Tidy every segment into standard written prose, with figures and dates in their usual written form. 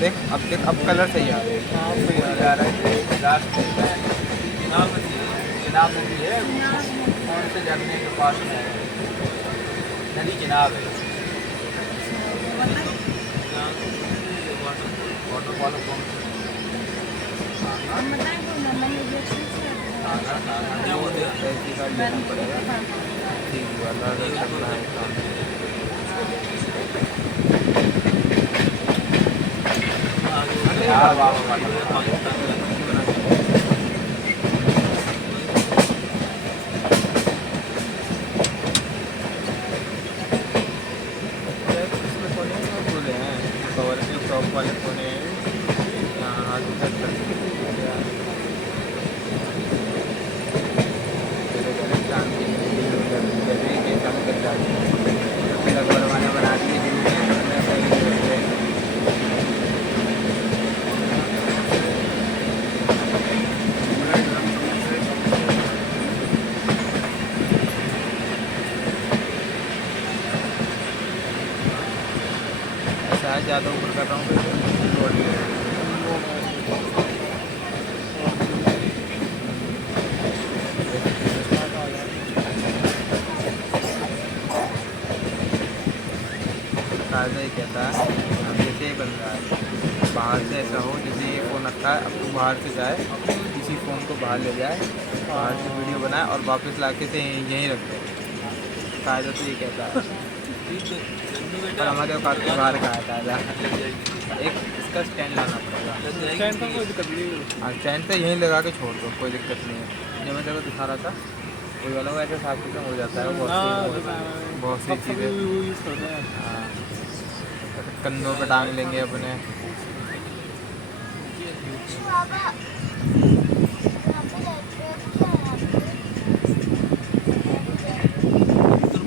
देख अब कलर सही आ रहा है। चिनाब नदी है, कौन से झरने के पास में है? नदी चिनाब है। वाटरफॉल कौन से? वाले कोने बना दिए ऐसा ज़्यादा ऊपर कर रहा हूँ फायदा ही कहता है जैसे ही बन रहा है बाहर से ऐसा हो जैसे ये फ़ोन रखा है, अब तो बाहर से जाए इसी फ़ोन को बाहर ले जाए, बाहर से वीडियो बनाए और वापस ला के से यहीं रख दे। फायदा तो ये कहता है पर हमारे औकात के बाहर का है। एक इसका स्टैंड लाना पड़ेगा। स्टैंड का कोई दिक्कत नहीं है। हाँ स्टैंड से यहीं लगा के छोड़ दो, कोई दिक्कत नहीं है। जो मैं तेरे को दिखा रहा था कोई वाला वो ऐसे साफ सुथरा हो जाता है। वो बहुत सी चीज़ें हाँ कंधों पे टांग लेंगे अपने।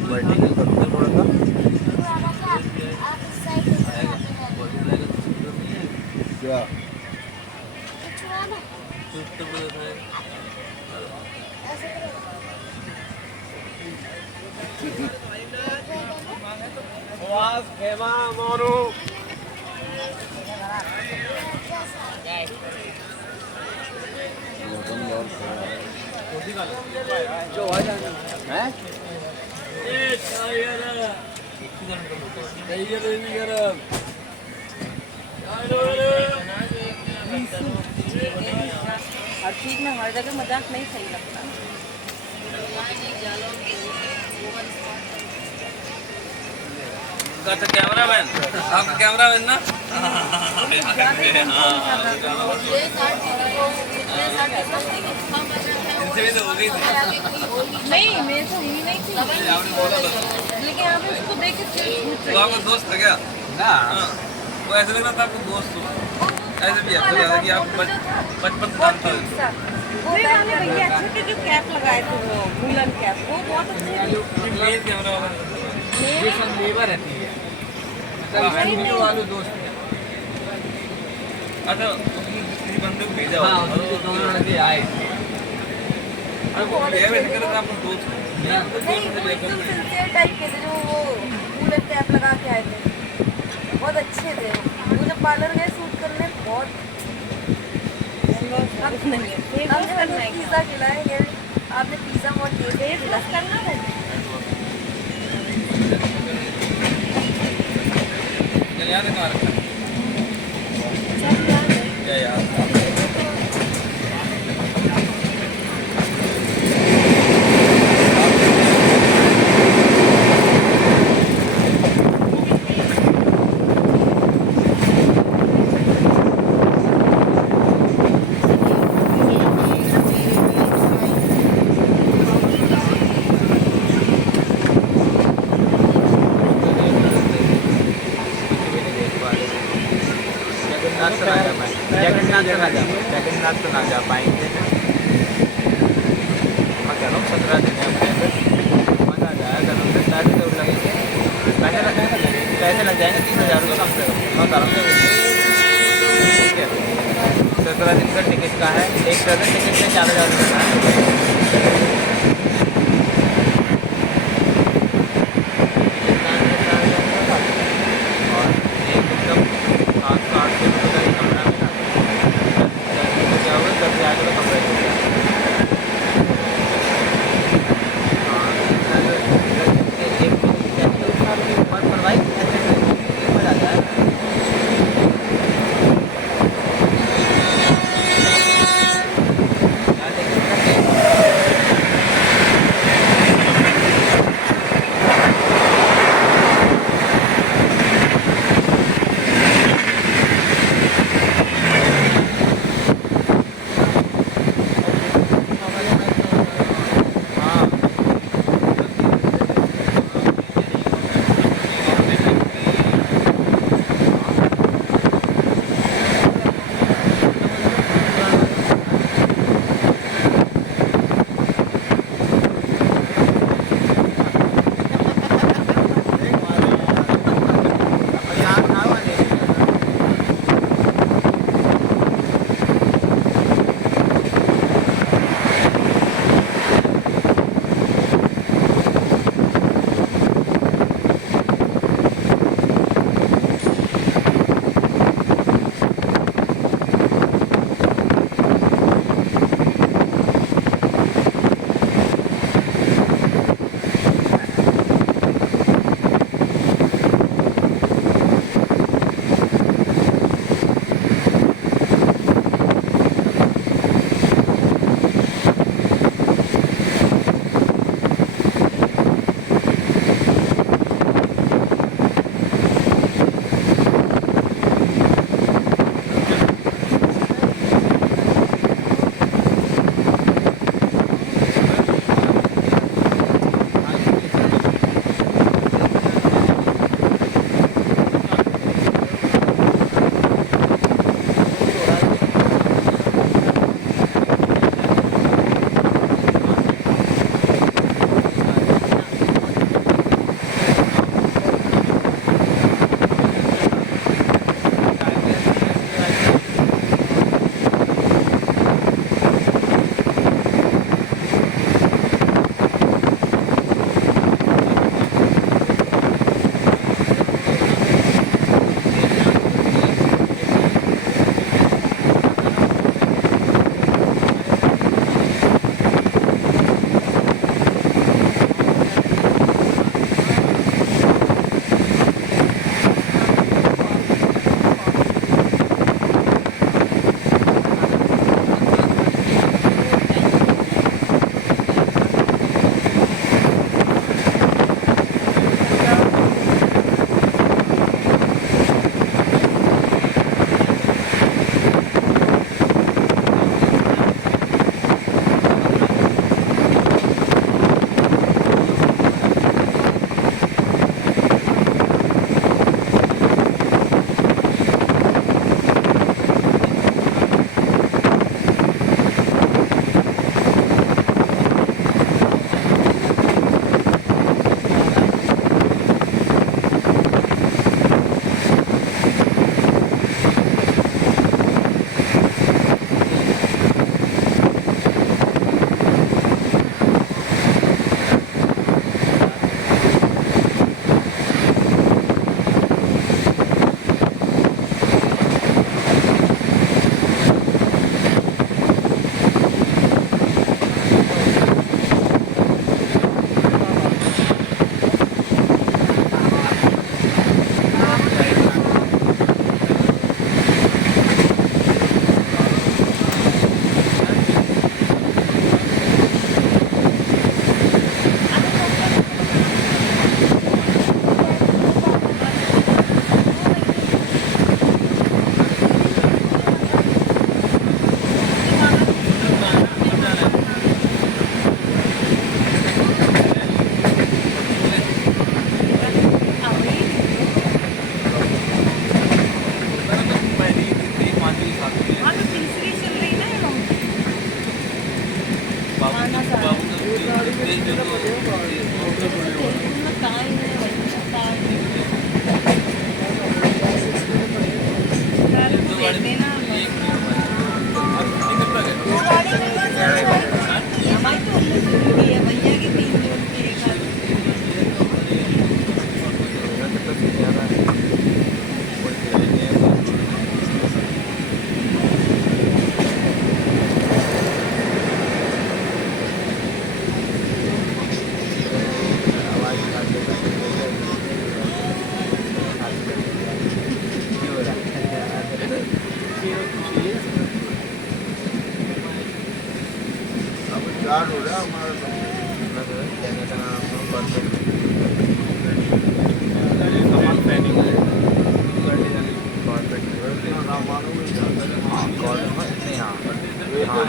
वर्टिकल करूँगा थोड़ा सा क्या जो आ जाना है हर चीज में हर जगह मजाक नहीं सही लगता। कैमरा मैन आपका कैमरा मैन ना इनसे भी तो हो गई थी। नहीं मेरे से हुई नहीं थी, लेकिन यहाँ पे उसको देख के वो आपका दोस्त था क्या? ना वो ऐसे लग रहा था आपको दोस्त हो, ऐसे भी आपको लगा कि आप बचपन से जानता हो। वो पहले भैया अच्छे के जो कैप लगाए थे वो वुलन कैप वो बहुत अच्छे मेन कैमरा वाला ये सब लेबर रहती है वालों दोस्त है। अच्छा किसी बंदे को भेजा हाँ होगा उसको दोनों लड़के आए अरे वो ये वैसे कर रहा था आपका दोस्त एकदम सिंसियर टाइप के थे जो वो वुलन कैप लगा के आए थे, बहुत अच्छे थे। वो जब पार्लर गए शूट करने बहुत हमने पिज्जा खिलाएंगे, आपने पिज्जा मोड दिए करना है। चल याद है कहाँ रखा क्या यार जगन्नाथ तो ना जा पाएंगे। मैं कह रहा हूँ 17 दिन है अपने अंदर, मजा आ जाएगा। घर में पैसे जरूर लगेंगे, पैसे लग जाएंगे 30,000 रुपये कम से कम। मैं बता रहा हूँ, ठीक है। 17 दिन का टिकट का है, एक दर्जन टिकट में 4,000 रुपये का है। और एक एकदम 7-8 किलोमीटर का ही कमरा में ना, 10,000 का कमरा है। हाँ, एक पर भाई ऐसे मजा आता है। क्या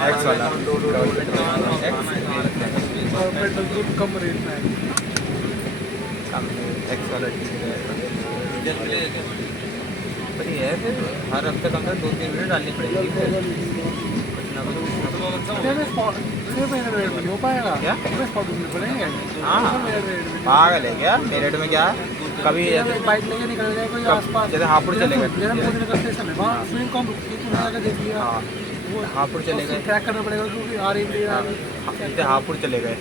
एक्स वाला कम रेट में है। एक्स वाला ठीक है। पर ये है फिर हर हफ्ते कम से कम 2-3 वीडियो डालनी पड़ेगी फिर कुछ ना कुछ। रेट में नहीं हो पाएगा क्या? पड़ेंगे। हाँ पागल है क्या? मेरठ में क्या कभी बाइक लेके निकल जाए कोई आसपास, जैसे हापुड़ चले गए, स्टेशन है वहाँ स्विंग कम रुकती देख लिया। हाँ वो हापुड़ चले गए, ट्रैक करना पड़ेगा क्योंकि आ रही है। जैसे हापुड़ चले गए,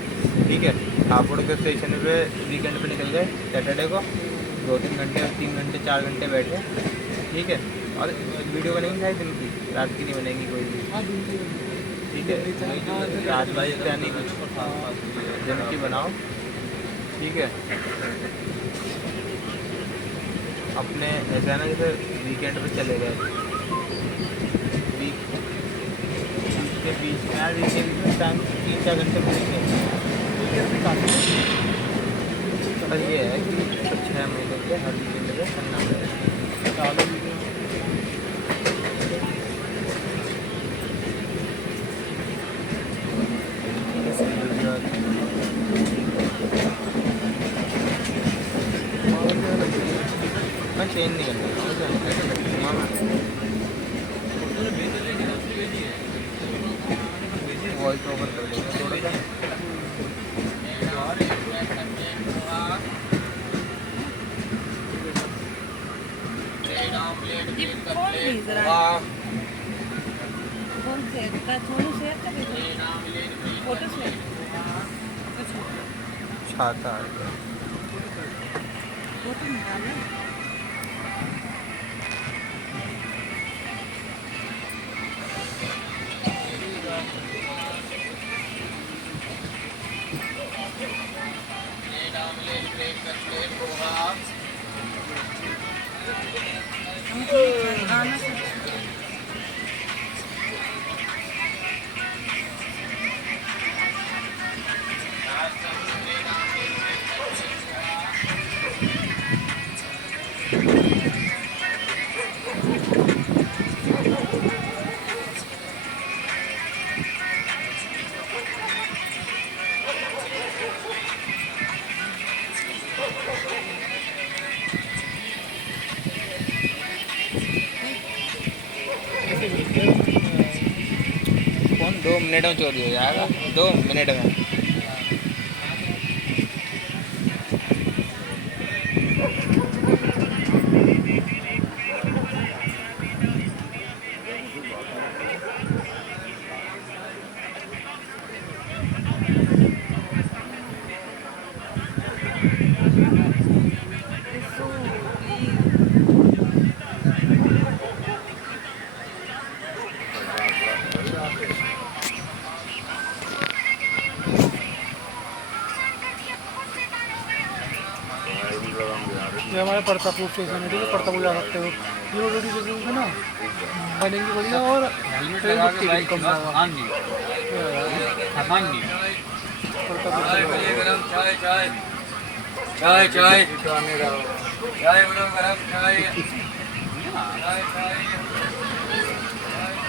ठीक है, हापुड़ के स्टेशन पे वीकेंड पे निकल गए सैटरडे को 2-3 घंटे 3 घंटे 4 घंटे बैठे, ठीक है, और वीडियो बनेंगी शायद दिन की, रात की नहीं बनेगी कोई भी, ठीक है, रात भाई क्या नहीं कुछ दिन की बनाओ, ठीक है। अपने ऐसा है ना जैसे वीकेंड पे चले गए, वीक के बीच में यार वीकेंड में टाइम 3-4 घंटे मिलेंगे, पर ये है कि 6 महीने के हर वीकेंड पे करना पड़ेगा। मैं चेंज नहीं करना वॉइस ओवर कर देंगे थोड़ा सा। कौन से सोनू से फोटो से छाता फोटो निकालना। फोन 2 मिनट में चोरी हो जाएगा, 2 मिनट में। ये हमारे प्रतापपुर स्टेशन है, ठीक है, प्रतापपुर जा सकते हो। ये ऑलरेडी जरूर है ना, बनेंगी बढ़िया और हेलमेट लगा के बाइक कम थकान नहीं प्रतापपुर गरम चाय चाय चाय चाय चाय बोलो गरम चाय चाय चाय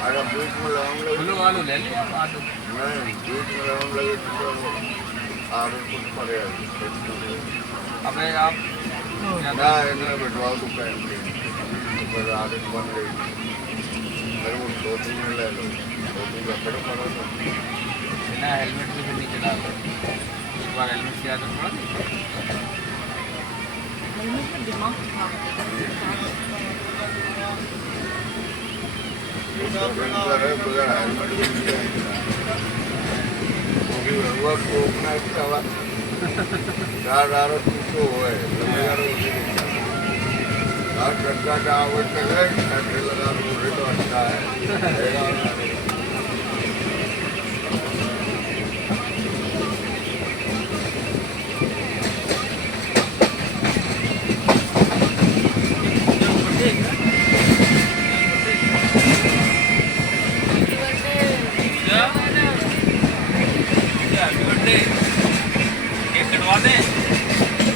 अगर बीच में लौंग लगे बोलो आलू ले लिया आलू नहीं, बीच में लौंग लगे तो आगे कुछ पड़ेगा। अबे आप ना इन्हें बिठवाओ तो पहन के आगे बन गई, मेरे को 2-3 में ले लो, 2-3 का पड़ा बिना हेलमेट के भी नहीं चला बार हेलमेट से आया तो थोड़ा हेलमेट में दिमाग खराब होता है बगैर हेलमेट के लिए वो भी रोकना इसका बात डारो तो है बगैर ट्रक्का का आवट है ट्रैक्टर लगा रोड तो अच्छा है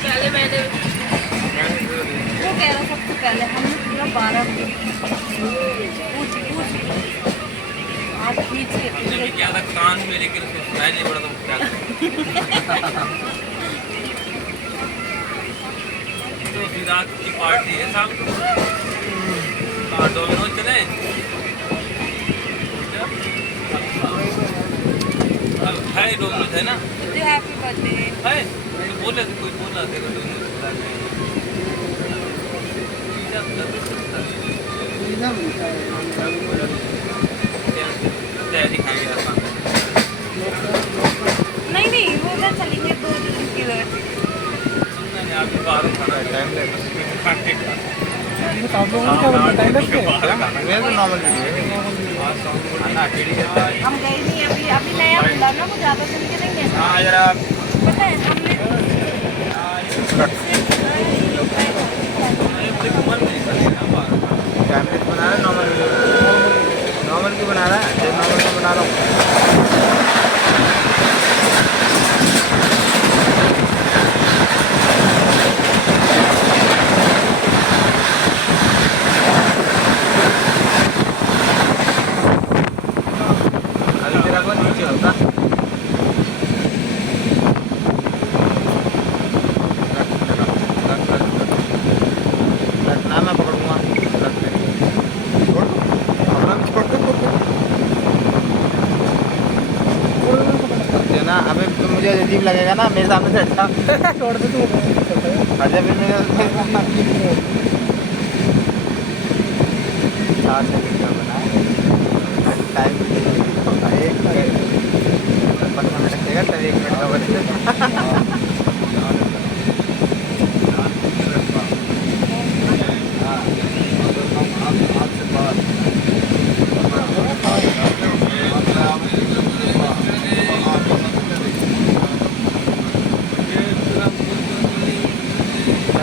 पहले मैंने वो कह रहा सबसे पहले हमने पूरा 12 पूछ हाथ खींच हमने भी के किया था कान में, लेकिन उसको सुनाई नहीं पड़ा तो क्या करें। तो फिर रात की पार्टी है शाम को, हाँ डोमिनोज चले अब है डोमिनोज है ना, हैप्पी बर्थडे है तो बोल रहे थे, कोई बोल रहा था डोमिनोज तैयारी खाएंगे आसान नहीं वो उधर चलेंगे 2 किलोमीटर सुनना नहीं, आपकी बाहर खाना है टाइम ले खाने का ये तो आप लोगों ने क्या बताया टाइम लग गया मेरा तो नॉर्मल वीडियो है खाना अकेले रहता है। हम गए नहीं अभी नया खुला ना, वो ज़्यादा दिन के नहीं है हाँ जरा पता है हमने मन नहीं करेगा बाहर कैमरे से बना रहा है नॉर्मल वीडियो नॉर्मल क्यों बना रहा है जब नॉर्मल में बना रहा हूँ अभी तेरा कौन नीचे होगा रखना मैं पकड़ूंगा रख दे छोड़ दो अपना भी छोड़ दो ना अबे तो मुझे अजीब लगेगा ना मेरे सामने से अच्छा छोड़ दे तू हट जा फिर मेरे 4 सेकंड का बना है टाइम 15 मिनट लगेगा तब 1 मिनट का बने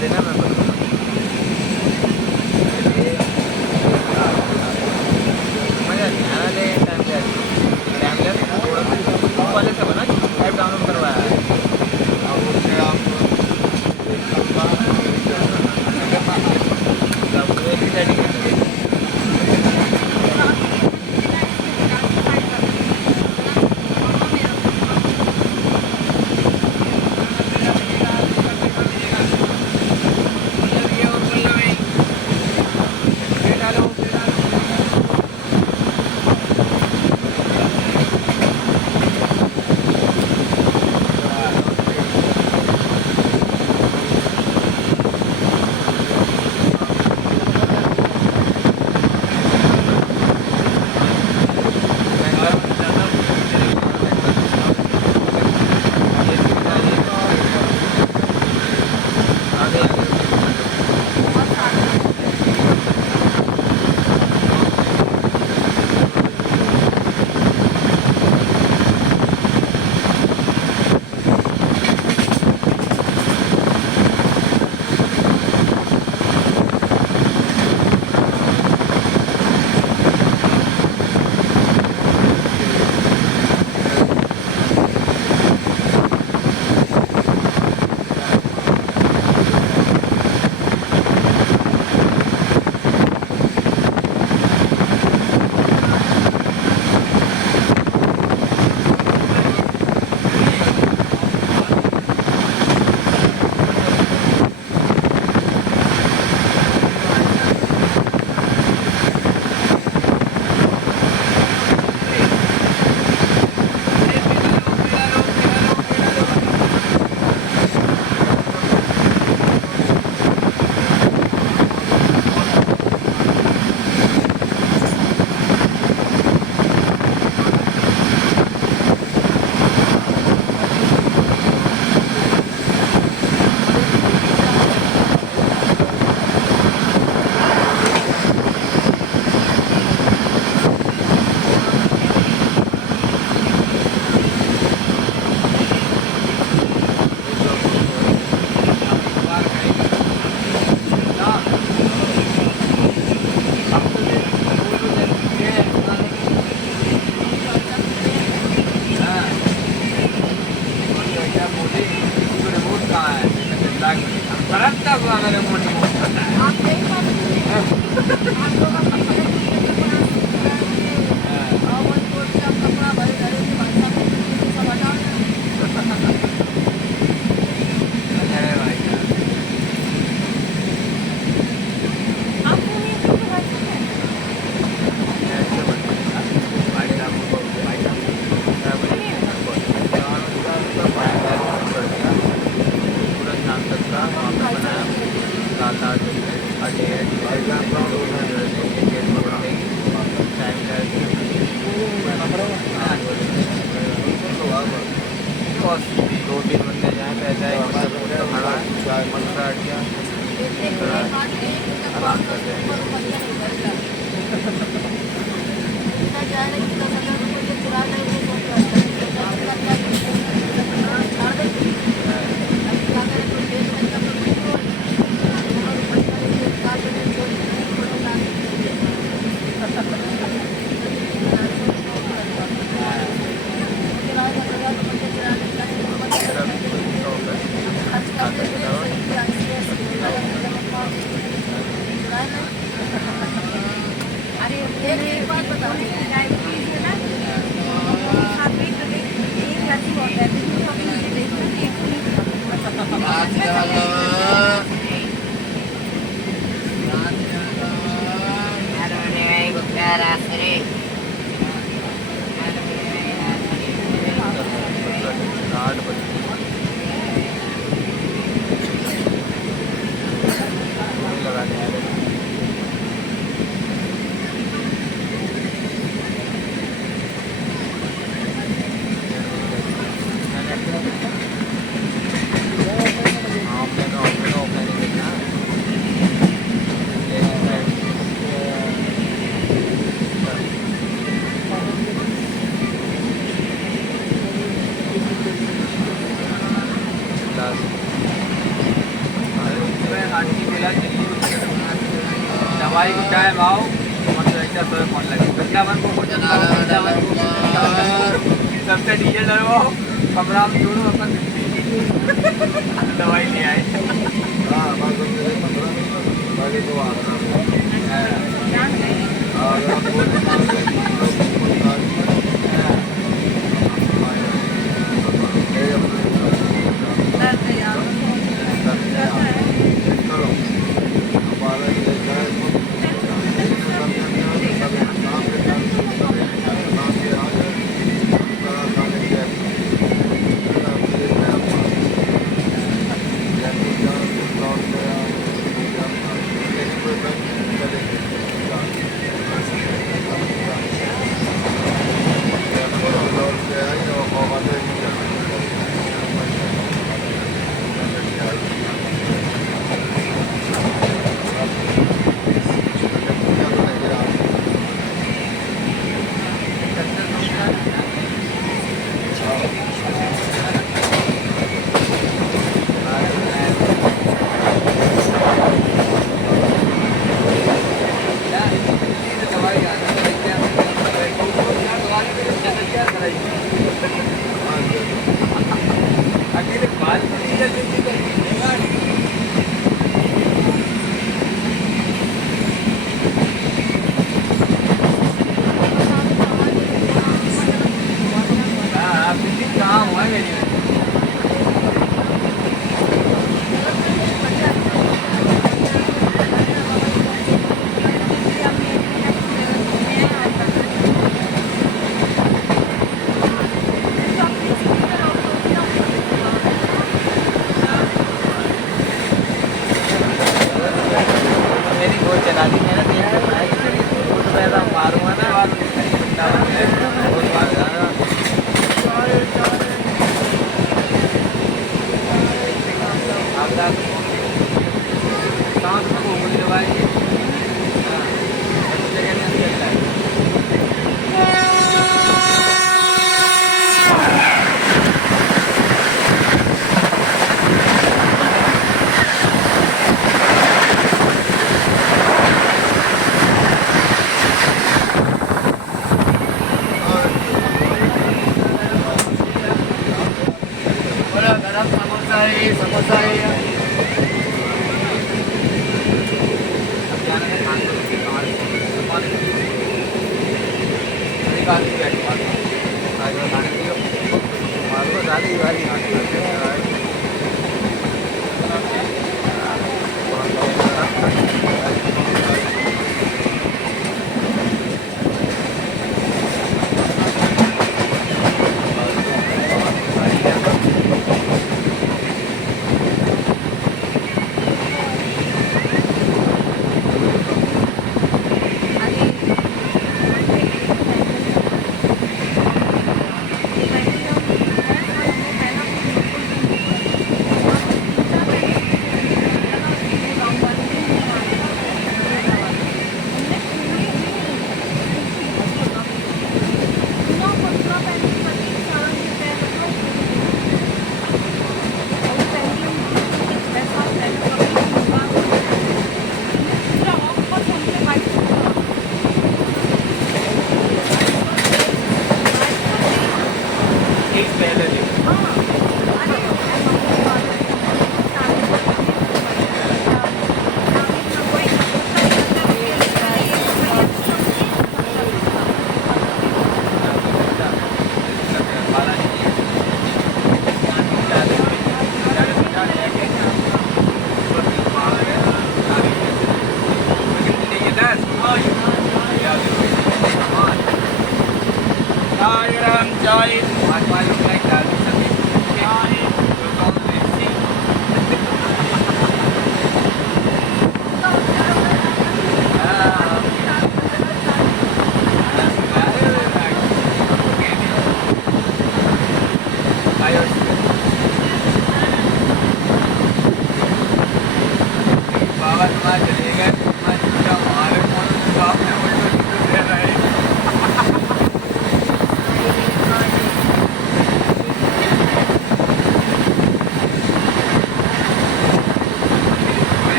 देना मैं बता मजा नहीं आया ले टाइम ले थोड़ा सा वाले से बना ऐप डाउनलोड करवाया है खाना नहीं मन नहीं करता। आप यही बात कीजिए। आप लोग अपने घर और वो कोट का कपड़ा भरे धरे के भाई साहब ने सब हटा है भाई साहब। आपको नहीं तो भाई साहब ऐसे बनता है भाई साहब को भाई साहब क्या बोले पूरा शाम तक का वहाँ पे बनाया 7-8 बस 2-3 बंदे जाए पैसा है मतलब खड़ा है मंत्रा हट गया आराम कर रहे हैं। अरे एक बात बताओ, डायबिटीज है ना, आप भी तो देखिए, एक लड़की और डायबिटीज हम लोग देखते हैं, एक लगाने आ रहे दवाई को टाइम आओ मतलब ऐसा तो कौन लगे वृंदावन को सबसे डीजल डलवाओ कमरा में जोड़ो अपन दवाई ले आए। बना ली वाली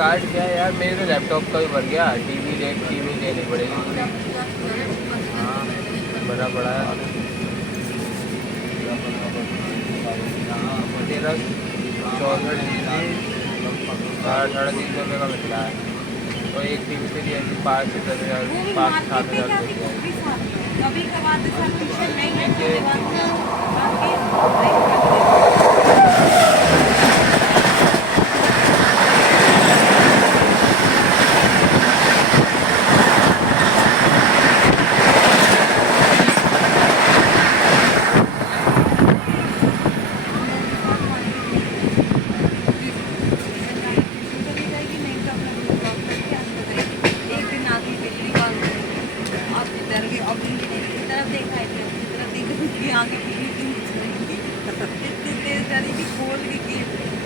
कार्ड क्या है यार, मेरे तो लैपटॉप का भी भर गया। टीवी लेनी पड़ेगी पूरी। हाँ बड़ा बड़ा है। तेरह 64 GB 350 रुपये का मिला है। और एक टीवी से लिया 5 से 10 हज़ार 5 से 7 हज़ार कभी कभार तो सबमिशन नहीं है।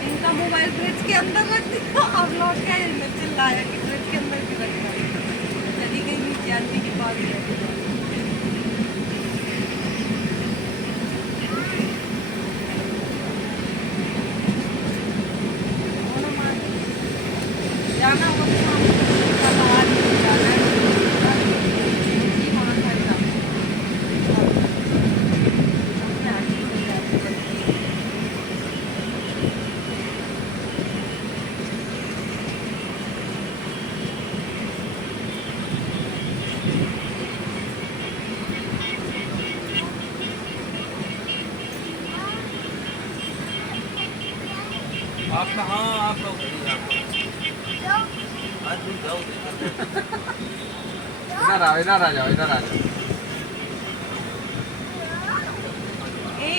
इनका मोबाइल फ्रिज के अंदर रख दिया। अब लौट के चिल्लाया कि फ्रिज के अंदर क्यों रखा है। चली गई नीचे आंटी के पास। जाना आपका हाँ आपका आज तुम जाओ इधर आ जाओ। ए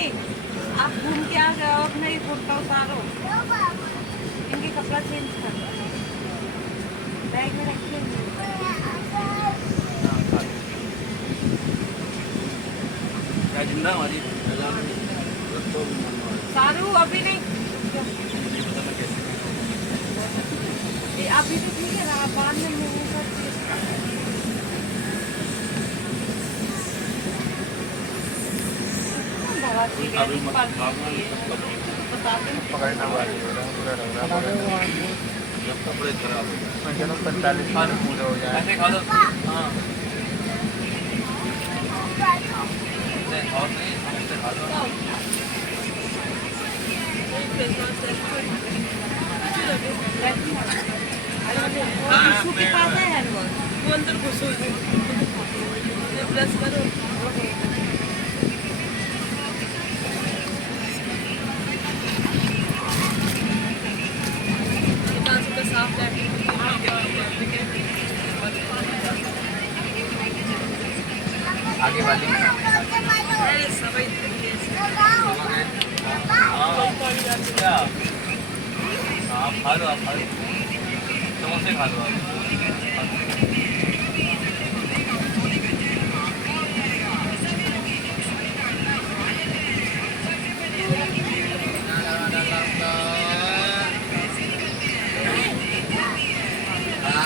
आप घूम के आ जाओ, अपना ही कुर्ता उतारो, इनके कपड़ा चेंज कर बैग में रखिए। क्या जिंदा हमारी सारू अभी नहीं, अभी तो ठीक है ना, बाद में मुँह पर बात नहीं अभी मत खाना पकड़ना वाली हो रहा है, पूरा लग रहा है कपड़े खराब हो गए। मैं चलो 45 मिनट पूरे हो जाए। ऐसे खा लो हाँ ऐसे खाओ नहीं ऐसे खा लो टिश्यू के पास है हैंड वॉश वो अंदर घुसो प्रेस करो साफ आगे वाली क्या आप खा लो समोसे खा लो आप